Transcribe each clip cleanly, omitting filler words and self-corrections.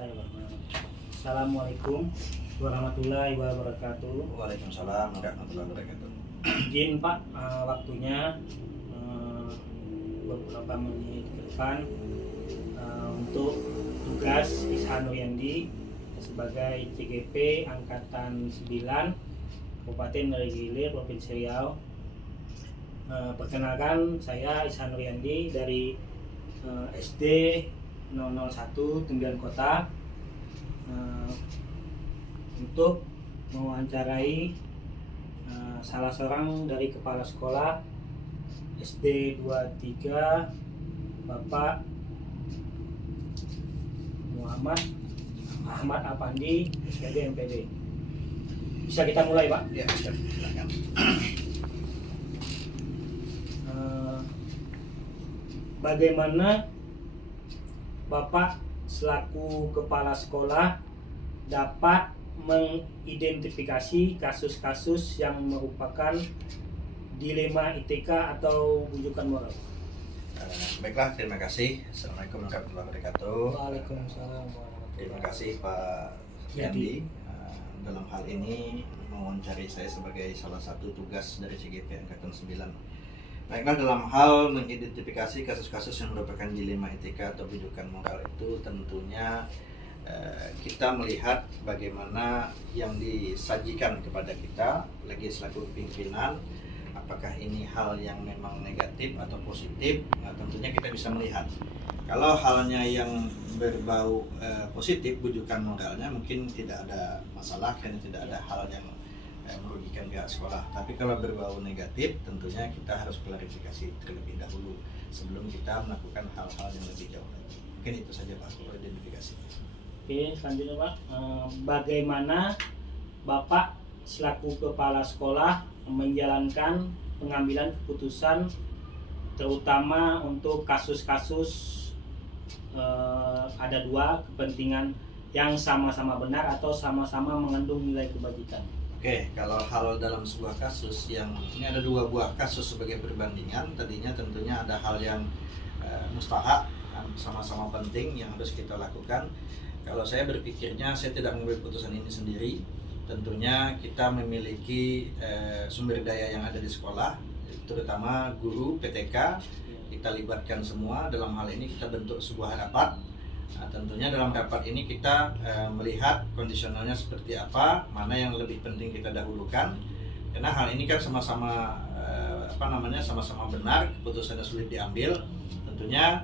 Bismillahirrahmanirrahim. Assalamualaikum warahmatullahi wabarakatuh. Waalaikumsalam warahmatullahi wabarakatuh. Izin Pak, waktunya beberapa menit ke depan untuk tugas Ishan Nuriyandi sebagai CGP Angkatan 9 Kabupaten Narigilir, Provinsi Riau. Perkenalkan, saya Ishan Nuriyandi dari SD 001 Tumbian Kota, untuk mewawancarai salah seorang dari kepala sekolah SD 23 Bapak Muhammad Ahmad Apandi, SPD MPD. Bisa kita mulai, Pak? Ya, silakan. Bagaimana Bapak selaku kepala sekolah dapat mengidentifikasi kasus-kasus yang merupakan dilema ITK atau rujukan moral? Baiklah, terima kasih. Assalamualaikum warahmatullahi wabarakatuh. Waalaikumsalam. Terima kasih Pak Yandi dalam hal ini mewawancari saya sebagai salah satu tugas dari CGP Angkatan 9. Baiklah, dalam hal mengidentifikasi kasus-kasus yang merupakan dilema etika atau rujukan moral itu tentunya kita melihat bagaimana yang disajikan kepada kita lagi selaku pimpinan, apakah ini hal yang memang negatif atau positif. Nah, tentunya kita bisa melihat kalau halnya yang berbau positif, rujukan moralnya mungkin tidak ada masalah karena tidak ada hal yang merugikan pihak sekolah. Tapi kalau berbau negatif, tentunya kita harus klarifikasi terlebih dahulu sebelum kita melakukan hal-hal yang lebih jauh lagi. Mungkin itu saja Pak, kalau identifikasi. Oke, selanjutnya Pak, bagaimana Bapak selaku kepala sekolah menjalankan pengambilan keputusan terutama untuk kasus-kasus ada dua kepentingan yang sama-sama benar atau sama-sama mengandung nilai kebajikan? Oke, kalau hal dalam sebuah kasus yang ini ada dua buah kasus sebagai perbandingan, tadinya tentunya ada hal yang mustahak, sama-sama penting yang harus kita lakukan. Kalau saya berpikirnya, saya tidak mengambil keputusan ini sendiri. Tentunya kita memiliki sumber daya yang ada di sekolah, terutama guru, PTK. Kita libatkan semua. Dalam hal ini kita bentuk sebuah rapat. Nah, tentunya dalam rapat ini kita melihat kondisionalnya seperti apa, mana yang lebih penting kita dahulukan. Karena hal ini kan sama-sama sama-sama benar, keputusannya sulit diambil. Tentunya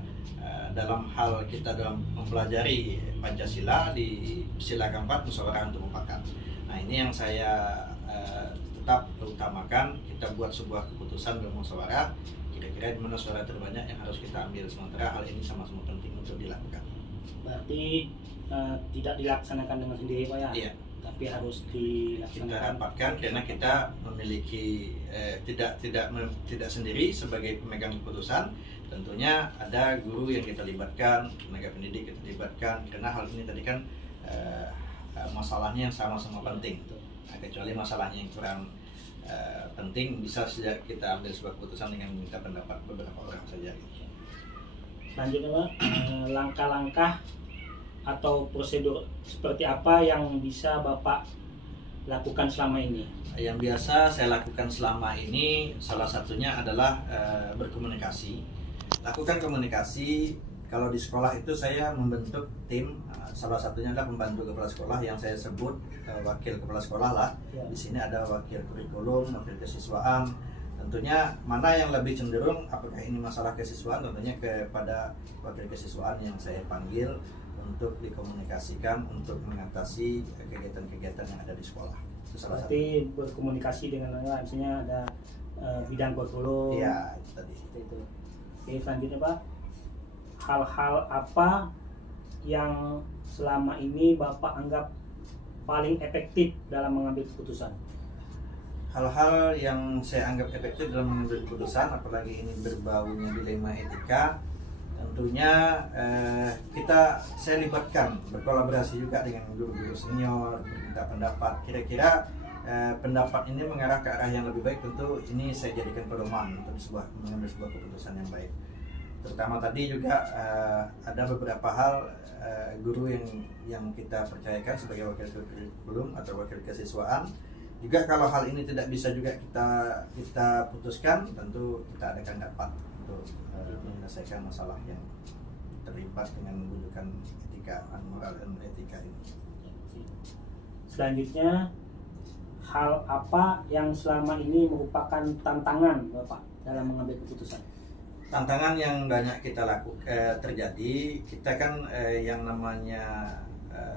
dalam hal kita dalam mempelajari Pancasila di sila keempat musyawarah untuk mufakat. Nah, ini yang saya tetap utamakan, kita buat sebuah keputusan bermusyawarah, kira-kira di mana suara terbanyak yang harus kita ambil, sementara hal ini sama-sama penting untuk dilakukan. Berarti tidak dilaksanakan dengan sendiri Pak ya? Iya. Tapi harus dilaksanakan. Kita rapatkan karena kita memiliki tidak sendiri sebagai pemegang keputusan. Tentunya ada guru yang kita libatkan, tenaga pendidik kita libatkan, karena hal ini tadi kan masalahnya yang sama-sama penting. Nah, kecuali masalahnya yang kurang penting, bisa saja kita ambil sebuah keputusan dengan meminta pendapat beberapa orang saja. Selanjutnya Pak, langkah-langkah atau prosedur seperti apa yang bisa Bapak lakukan selama ini? Yang biasa saya lakukan selama ini salah satunya adalah berkomunikasi. Lakukan komunikasi. Kalau di sekolah itu saya membentuk tim, salah satunya adalah pembantu kepala sekolah yang saya sebut wakil kepala sekolah lah. Ya. Di sini ada wakil kurikulum, wakil kesiswaan. Tentunya mana yang lebih cenderung, apakah ini masalah kesiswaan, tentunya kepada wakil kesiswaan yang saya panggil untuk dikomunikasikan untuk mengatasi kegiatan-kegiatan yang ada di sekolah. Itu salah satu. Berarti berkomunikasi dengan misalnya ada bidang kurikulum. Iya, itu tadi. Itu. Oke, selanjutnya Pak, hal-hal apa yang selama ini Bapak anggap paling efektif dalam mengambil keputusan? Hal-hal yang saya anggap efektif dalam mengambil keputusan, apalagi ini berbaunya dilema etika, tentunya saya libatkan, berkolaborasi juga dengan guru-guru senior, minta pendapat. Kira-kira pendapat ini mengarah ke arah yang lebih baik, tentu ini saya jadikan pedoman untuk mengambil sebuah keputusan yang baik. Terutama tadi juga ada beberapa hal guru yang kita percayakan sebagai wakil kurikulum atau wakil kesiswaan. Juga kalau hal ini tidak bisa juga kita putuskan, tentu kita adakan rapat untuk menyelesaikan masalah yang terlibat dengan rujukan etika, moral dan etika ini. Selanjutnya, hal apa yang selama ini merupakan tantangan Bapak dalam mengambil keputusan? Tantangan yang banyak kita lakukan terjadi, kita kan yang namanya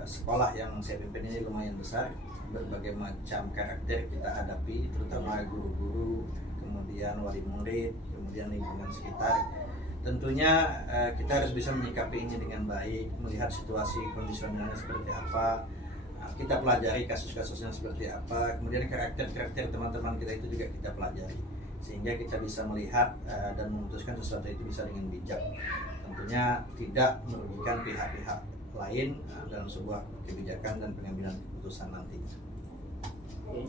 sekolah yang saya pimpin ini lumayan besar, berbagai macam karakter kita hadapi, terutama guru-guru, kemudian wali murid, kemudian lingkungan sekitar. Tentunya kita harus bisa menyikapi ini dengan baik, melihat situasi kondisionalnya seperti apa, kita pelajari kasus-kasusnya seperti apa, kemudian karakter-karakter teman-teman kita itu juga kita pelajari, sehingga kita bisa melihat dan memutuskan sesuatu itu bisa dengan bijak. Tentunya tidak merugikan pihak-pihak lain dalam sebuah kebijakan dan pengambilan keputusan nantinya. Oke.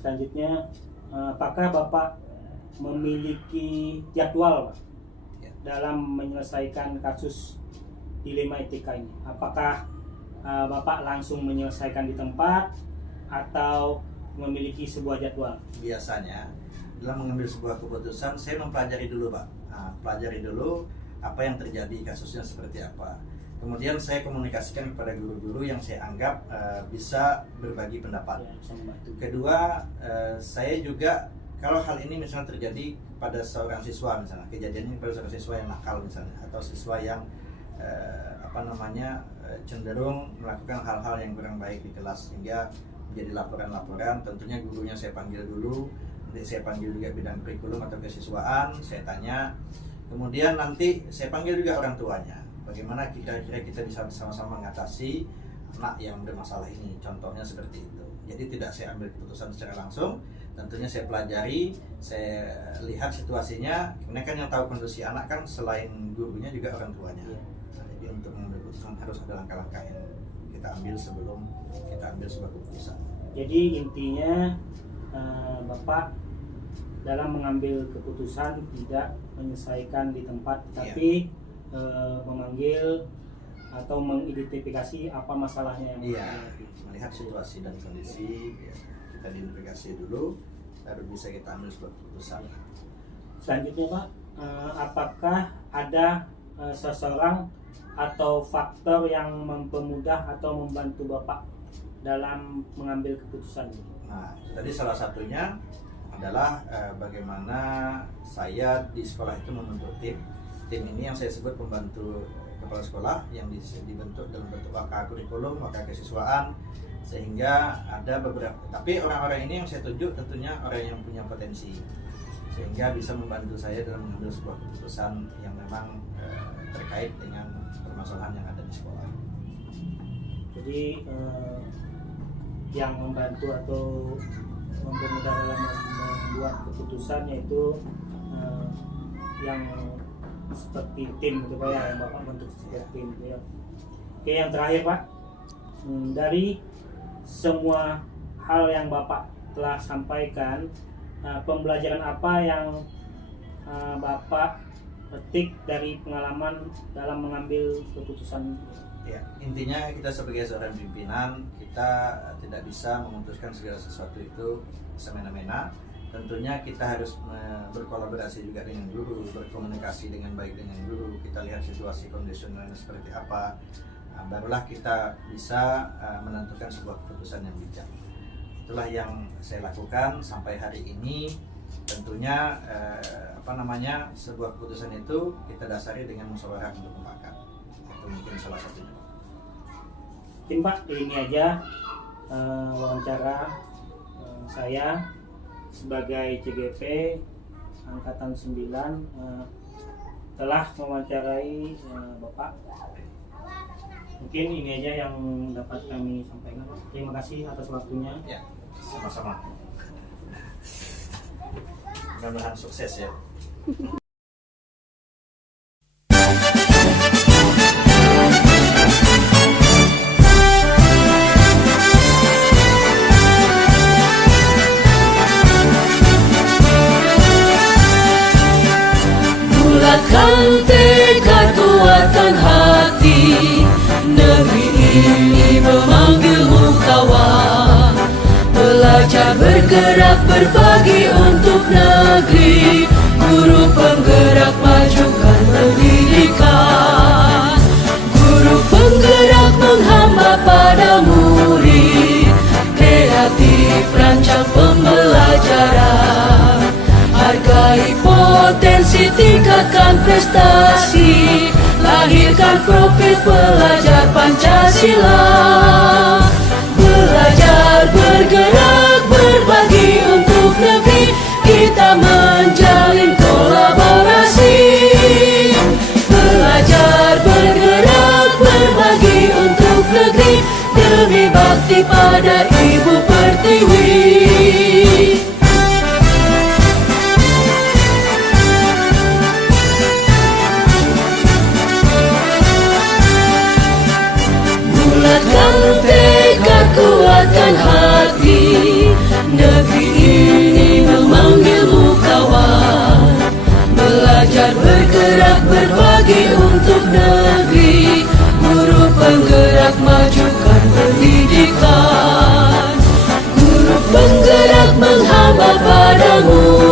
Selanjutnya, apakah Bapak memiliki jadwal Pak, dalam menyelesaikan kasus dilema etika ini? Apakah Bapak langsung menyelesaikan di tempat atau memiliki sebuah jadwal? Biasanya dalam mengambil sebuah keputusan saya mempelajari dulu Pak, pelajari dulu apa yang terjadi, kasusnya seperti apa. Kemudian saya komunikasikan kepada guru-guru yang saya anggap bisa berbagi pendapat. Kedua, saya juga kalau hal ini misalnya terjadi pada seorang siswa, misalnya kejadian ini pada seorang siswa yang nakal misalnya, atau siswa yang cenderung melakukan hal-hal yang kurang baik di kelas sehingga menjadi laporan-laporan, tentunya gurunya saya panggil dulu, nanti saya panggil juga bidang kurikulum atau kesiswaan, saya tanya, kemudian nanti saya panggil juga orang tuanya, bagaimana kira-kira kita bisa bersama-sama mengatasi anak yang bermasalah ini, contohnya seperti itu. Jadi tidak saya ambil keputusan secara langsung, tentunya saya pelajari, saya lihat situasinya, kemudian kan yang tahu kondisi anak kan selain gurunya juga orang tuanya. Nah, jadi untuk mengambil keputusan harus ada langkah-langkah yang kita ambil sebelum kita ambil sebuah keputusan. Jadi intinya Bapak dalam mengambil keputusan tidak menyelesaikan di tempat, tapi memanggil atau mengidentifikasi apa masalahnya yang melihat situasi dan kondisi, kita identifikasi dulu, baru bisa kita ambil sebuah keputusan. Selanjutnya Pak, apakah ada seseorang atau faktor yang mempermudah atau membantu Bapak dalam mengambil keputusan ini? Nah, tadi salah satunya adalah bagaimana saya di sekolah itu membentuk tim ini yang saya sebut pembantu kepala sekolah yang dibentuk dalam bentuk wakil kurikulum, wakil kesiswaan, sehingga ada beberapa, tapi orang-orang ini yang saya tunjuk tentunya orang yang punya potensi sehingga bisa membantu saya dalam mengambil sebuah keputusan yang memang terkait dengan permasalahan yang ada di sekolah. Jadi yang membantu atau mempermudah dalam membuat keputusan yaitu yang seperti tim gitu Pak ya, yang Bapak bentuk seperti tim gitu ya. Oke, yang terakhir Pak, dari semua hal yang Bapak telah sampaikan, pembelajaran apa yang Bapak petik dari pengalaman dalam mengambil keputusan? Ya, intinya kita sebagai seorang pimpinan, kita tidak bisa memutuskan segala sesuatu itu semena-mena. Tentunya kita harus berkolaborasi juga dengan guru, berkomunikasi dengan baik dengan guru, kita lihat situasi kondisionalnya seperti apa, barulah kita bisa menentukan sebuah keputusan yang bijak. Itulah yang saya lakukan sampai hari ini. Tentunya sebuah keputusan itu kita dasari dengan musyawarah untuk mufakat. Itu mungkin salah satunya. Mungkin Pak, ini aja wawancara saya sebagai CGP Angkatan 9 telah mewawancarai Bapak. Mungkin ini aja yang dapat kami sampaikan. Terima kasih atas waktunya. Ya, sama-sama. Mudah-mudahan sukses ya. Bulatkan ini memanggilmu kawan. Belajar bergerak berbagi untuk negeri, guru penggerak majukan pendidikan. Guru penggerak menghamba pada murid, kreatif rancang pembelajaran. Hargai potensi, tingkatkan prestasi, lahirkan profil pelajar Pancasila. Belajar bergerak berbagi untuk negeri, kita menjalin kolaborasi. Belajar bergerak berbagi untuk negeri, demi bakti pada Ibu Pertiwi. Bulatkan tekad, kuatkan hati, negeri ini memanggilmu kawan. Belajar bergerak berbagi untuk negeri, guru penggerak majukan pendidikan. Guru penggerak menghamba padamu,